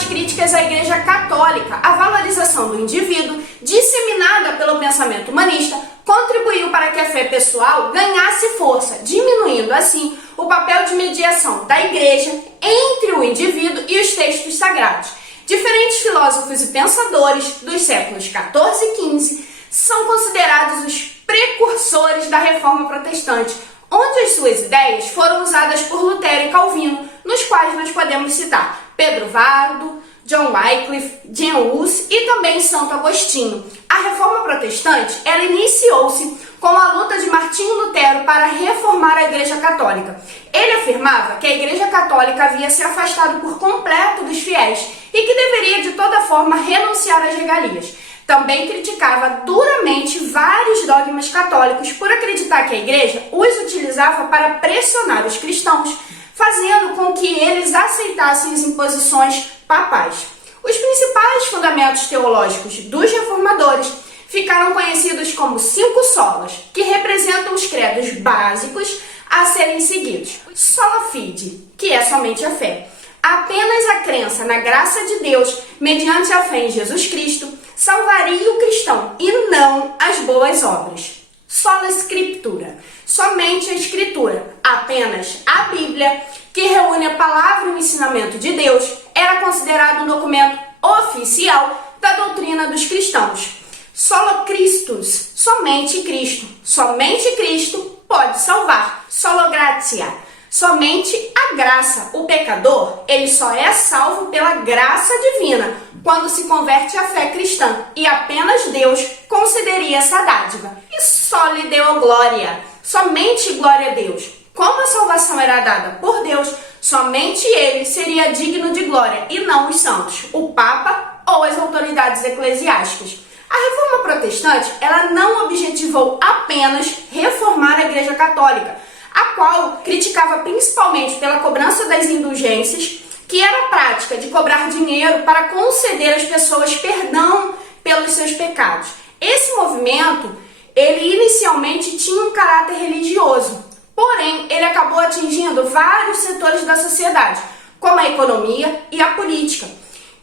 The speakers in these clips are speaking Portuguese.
suas críticas à Igreja Católica, a valorização do indivíduo, disseminada pelo pensamento humanista, contribuiu para que a fé pessoal ganhasse força, diminuindo assim o papel de mediação da Igreja entre o indivíduo e os textos sagrados. Diferentes filósofos e pensadores dos séculos XIV e XV são considerados os precursores da Reforma Protestante, onde as suas ideias foram usadas por Lutero e Calvino, nos quais nós podemos citar Pedro Vardo, John Wycliffe, Jean Hus e também Santo Agostinho. A Reforma Protestante ela iniciou-se com a luta de Martinho Lutero para reformar a Igreja Católica. Ele afirmava que a Igreja Católica havia se afastado por completo dos fiéis e que deveria de toda forma renunciar às regalias. Também criticava duramente vários dogmas católicos por acreditar que a Igreja os utilizava para pressionar os cristãos, fazendo com que eles aceitassem as imposições papais. Os principais fundamentos teológicos dos reformadores ficaram conhecidos como 5 solas, que representam os credos básicos a serem seguidos. Sola fide, que é somente a fé. Apenas a crença na graça de Deus, mediante a fé em Jesus Cristo, salvaria o cristão e não as boas obras. Sola Scriptura, somente a Escritura, apenas a Bíblia, que reúne a palavra e o ensinamento de Deus, era considerado um documento oficial da doutrina dos cristãos. Sola Christus, somente Cristo. Somente Cristo pode salvar. Sola Gratia, somente a graça. O pecador, ele só é salvo pela graça divina quando se converte à fé cristã, e apenas Deus concederia essa dádiva. E soli Deo Gloria, somente glória a Deus. Como a salvação era dada por Deus, somente ele seria digno de glória e não os santos, o Papa ou as autoridades eclesiásticas. A Reforma Protestante ela não objetivou apenas reformar a Igreja Católica, a qual criticava principalmente pela cobrança das indulgências, que era a prática de cobrar dinheiro para conceder às pessoas perdão pelos seus pecados. Esse movimento, ele inicialmente tinha um caráter religioso, porém ele acabou atingindo vários setores da sociedade, como a economia e a política,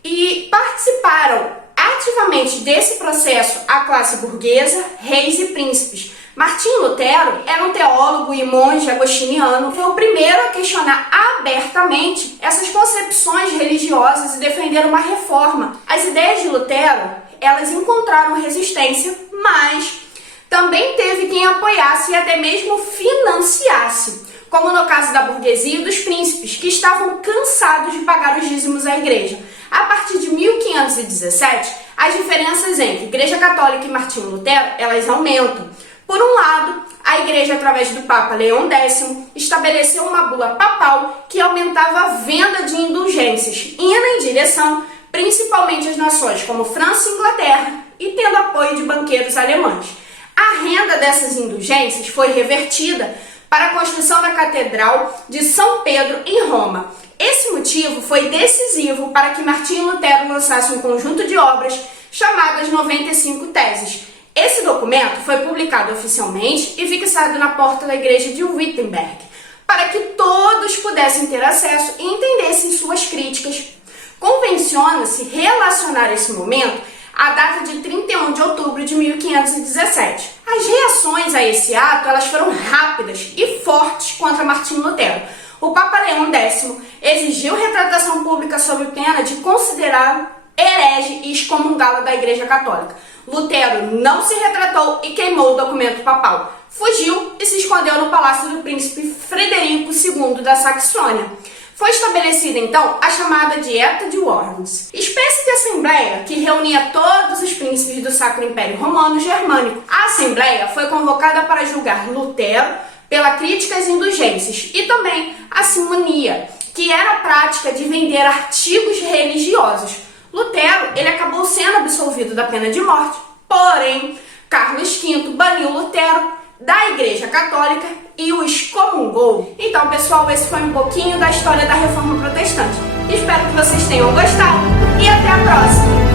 e participaram ativamente desse processo a classe burguesa, reis e príncipes. Martinho Lutero era um teólogo e monge agostiniano, foi o primeiro a questionar abertamente essas concepções religiosas e defender uma reforma. As ideias de Lutero, elas encontraram resistência, mas também teve quem apoiasse e até mesmo financiasse, como no caso da burguesia e dos príncipes, que estavam cansados de pagar os dízimos à igreja. A partir de 1517, as diferenças entre Igreja Católica e Martinho Lutero, elas aumentam. Por um lado, a Igreja, através do Papa Leão X, estabeleceu uma bula papal que aumentava a venda de indulgências, indo em direção principalmente às nações como França e Inglaterra, e tendo apoio de banqueiros alemães. A renda dessas indulgências foi revertida para a construção da Catedral de São Pedro em Roma. Esse motivo foi decisivo para que Martinho Lutero lançasse um conjunto de obras chamadas 95 Teses. Esse documento foi publicado oficialmente e fixado na porta da igreja de Wittenberg, para que todos pudessem ter acesso e entendessem suas críticas. Convenciona-se relacionar esse momento à data de 31 de outubro de 1517. As reações a esse ato elas foram rápidas e fortes contra Martinho Lutero. O Papa Leão X exigiu retratação pública sob pena de considerá-lo herege e excomungá-lo da Igreja Católica. Lutero não se retratou e queimou o documento papal. Fugiu e se escondeu no palácio do príncipe Frederico II da Saxônia. Foi estabelecida, então, a chamada Dieta de Worms, espécie de assembleia que reunia todos os príncipes do Sacro Império Romano Germânico. A assembleia foi convocada para julgar Lutero pela crítica às indulgências e também a simonia, que era a prática de vender artigos religiosos. Lutero ele acabou sendo absolvido da pena de morte, porém, Carlos V baniu Lutero da Igreja Católica e o excomungou. Então, pessoal, esse foi um pouquinho da história da Reforma Protestante. Espero que vocês tenham gostado e até a próxima!